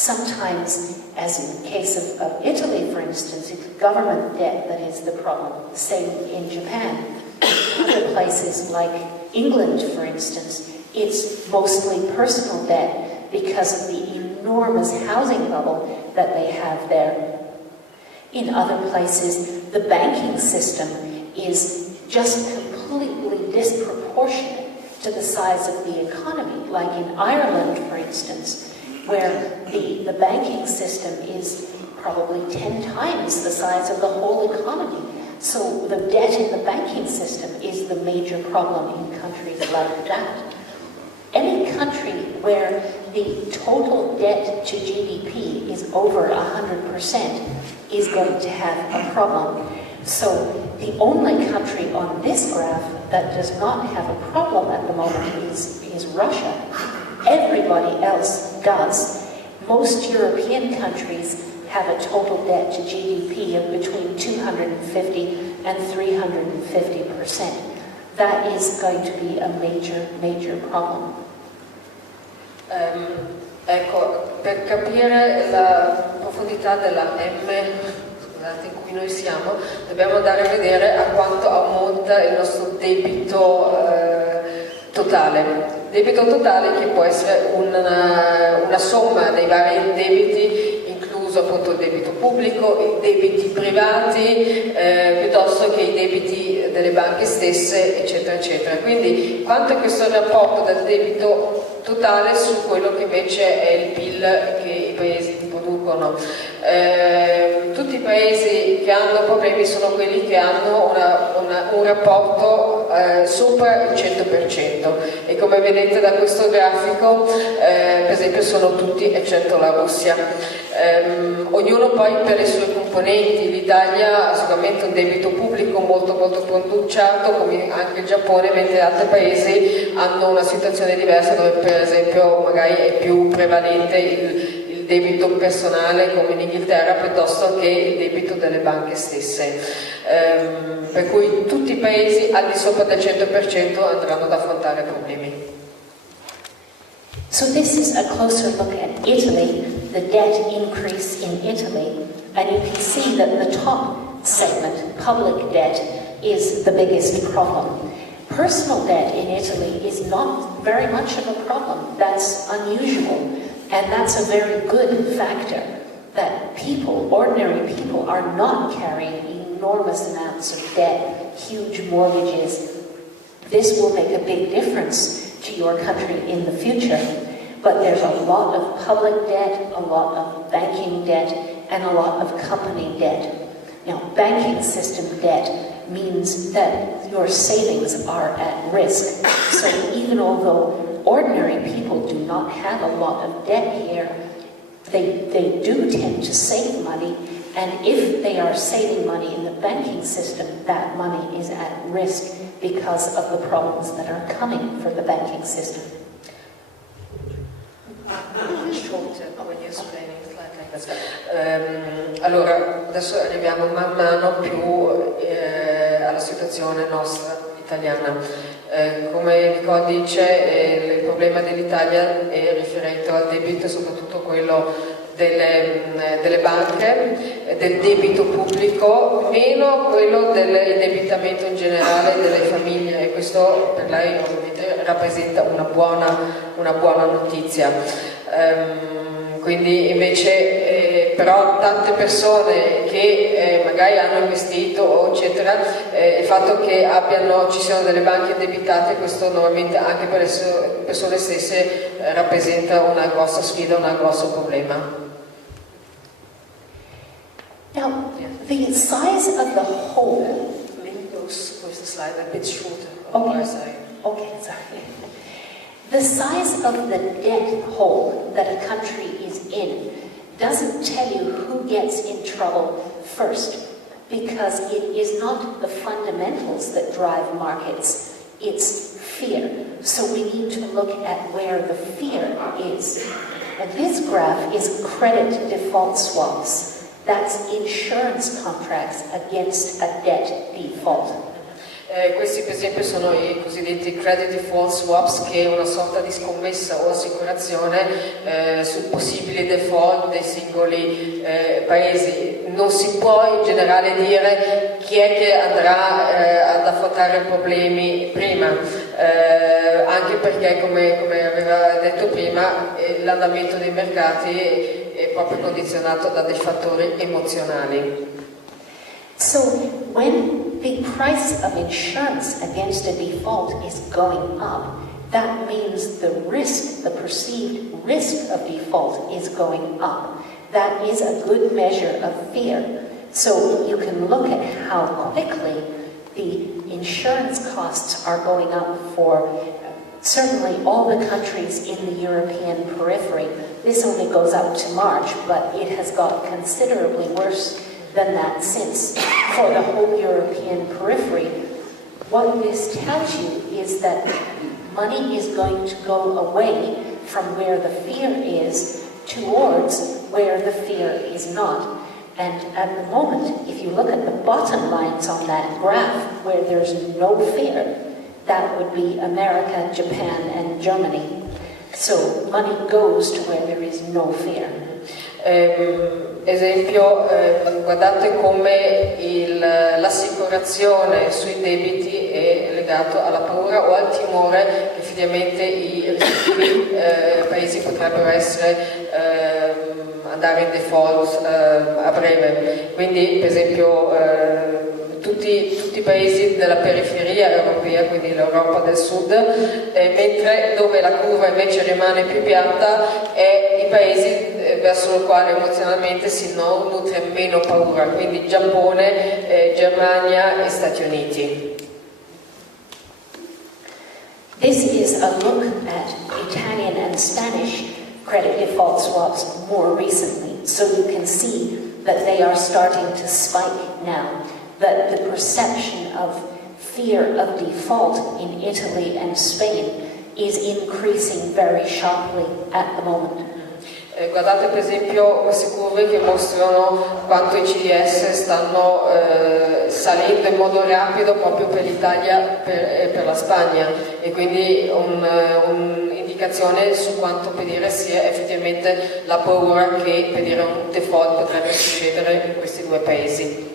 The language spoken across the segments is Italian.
Sometimes, as in the case of Italy, for instance, it's government debt that is the problem. Same in Japan. Other places like England, for instance, it's mostly personal debt because of the enormous housing bubble that they have there. In other places, the banking system is just completely disproportionate to the size of the economy, like in Ireland, for instance, where the banking system is probably 10 times the size of the whole economy. So the debt in the banking system is the major problem in countries like that. Any country where the total debt to GDP is over 100% is going to have a problem. So the only country on this graph that does not have a problem at the moment is Russia. Everybody else does. Most European countries have a total debt to GDP of between 250 and 350%. That is going to be a major problem. Ecco, per capire la profondità della M, scusate, in cui noi siamo, dobbiamo andare a vedere a quanto ammonta il nostro debito totale. Debito totale che può essere una somma dei vari debiti, incluso appunto il debito pubblico, i debiti privati, piuttosto che i debiti delle banche stesse, eccetera, eccetera. Quindi quanto è questo rapporto del debito totale su quello che invece è il PIL che i paesi producono. Tutti i paesi che hanno problemi sono quelli che hanno un rapporto sopra il 100%, e come vedete da questo grafico per esempio sono tutti eccetto la Russia. Ognuno poi per le sue componenti. L'Italia ha sicuramente un debito pubblico molto pronunciato, come anche il Giappone, mentre altri paesi hanno una situazione diversa, dove per esempio magari è più prevalente il debito personale, come in Inghilterra, piuttosto che il debito delle banche stesse. Per cui tutti i paesi al di sopra del 100% andranno ad affrontare problemi. So this is a closer look at Italy, the debt increase in Italy, and you can see that the top segment, public debt, is the biggest problem. Personal debt in Italy is not very much of a problem. That's unusual, and that's a very good factor, that people, ordinary people, are not carrying enormous amounts of debt, huge mortgages. This will make a big difference to your country in the future. But there's a lot of public debt, a lot of banking debt, and a lot of company debt. Now, banking system debt means that your savings are at risk. So even although ordinary people do not have a lot of debt here, they do tend to save money, and if they are saving money in the banking system, that money is at risk because of the problems that are coming for the banking system. Allora, adesso arriviamo man mano più alla situazione nostra italiana. Come Nicole dice, il problema dell'Italia è riferito al debito, soprattutto quello delle banche, del debito pubblico, meno quello dell'indebitamento in generale delle famiglie, e questo per lei ovviamente rappresenta una buona notizia. Quindi invece però tante persone che magari hanno investito eccetera, il fatto che ci siano delle banche indebitate, questo normalmente anche per le persone stesse rappresenta una grossa sfida, un grosso problema. Now, the size of the whole... Maybe where's the slide a bit shorter? Okay, sorry. The size of the debt hole that a country is in doesn't tell you who gets in trouble first, because it is not the fundamentals that drive markets, it's fear. So we need to look at where the fear is. And this graph is credit default swaps. That's insurance contracts against a debt default. Questi per esempio sono i cosiddetti credit default swaps, che è una sorta di scommessa o assicurazione sul possibile default dei singoli paesi. Non si può in generale dire chi è che andrà ad affrontare problemi prima, anche perché come aveva detto prima l'andamento dei mercati è proprio condizionato da dei fattori emozionali. So when the price of insurance against a default is going up, that means the risk, the perceived risk of default is going up. That is a good measure of fear. So you can look at how quickly the insurance costs are going up for certainly all the countries in the European periphery. This only goes up to March, but it has got considerably worse than that since. For the whole European periphery, what this tells you is that money is going to go away from where the fear is towards where the fear is not. And at the moment, if you look at the bottom lines on that graph where there's no fear, that would be America, Japan, and Germany. So money goes to where there is no fear. Esempio, guardate come l'assicurazione sui debiti è legato alla paura o al timore che effettivamente i rispettivi paesi potrebbero andare in default a breve. Quindi per esempio tutti i paesi della periferia europea, quindi l'Europa del Sud, mentre dove la curva invece rimane più piatta è i paesi verso i quali emozionalmente si nutre meno paura, quindi Giappone, Germania e Stati Uniti. This is a look at Italian and Spanish credit default swaps more recently, so you can see that they are starting to spike now, that the perception of fear of default in Italy and Spain is increasing very sharply at the moment. Guardate per esempio queste curve che mostrano quanto i CDS stanno salendo in modo rapido proprio per l'Italia e per la Spagna, e quindi un'indicazione su quanto pedire sia effettivamente la paura che pedire un default potrebbe succedere in questi due paesi.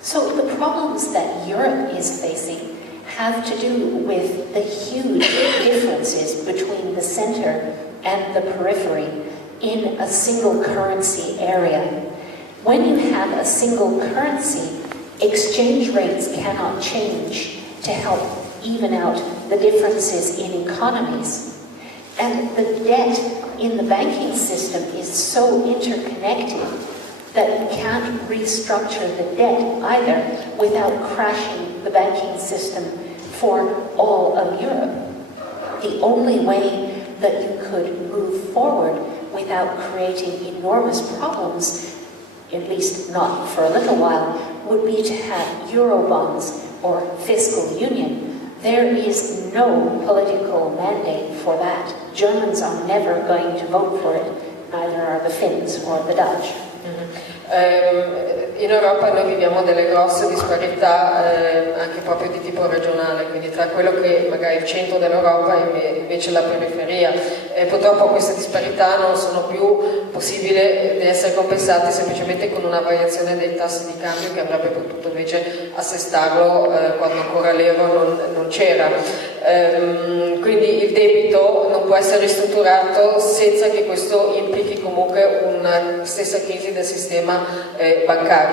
So the problems that Europe is facing have to do with the huge differences between the center and the periphery in a single currency area. When you have a single currency, exchange rates cannot change to help even out the differences in economies. And the debt in the banking system is so interconnected that you can't restructure the debt either without crashing the banking system for all of Europe. The only way that you could move forward without creating enormous problems, at least not for a little while, would be to have Eurobonds or fiscal union. There is no political mandate for that. Germans are never going to vote for it, neither are the Finns or the Dutch. In Europa noi viviamo delle grosse disparità anche proprio di tipo regionale, quindi tra quello che magari è il centro dell'Europa e invece la periferia. Purtroppo queste disparità non sono più possibili di essere compensate semplicemente con una variazione dei tassi di cambio che avrebbe potuto invece assestarlo quando ancora l'euro non c'era. Quindi il debito non può essere ristrutturato senza che questo implichi comunque una stessa crisi del sistema bancario.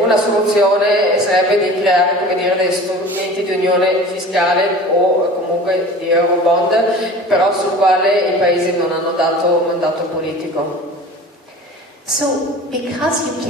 Una soluzione sarebbe di creare, come dire, degli strumenti di unione fiscale o comunque di Eurobond, però sul quale i paesi non hanno dato mandato politico. So, because you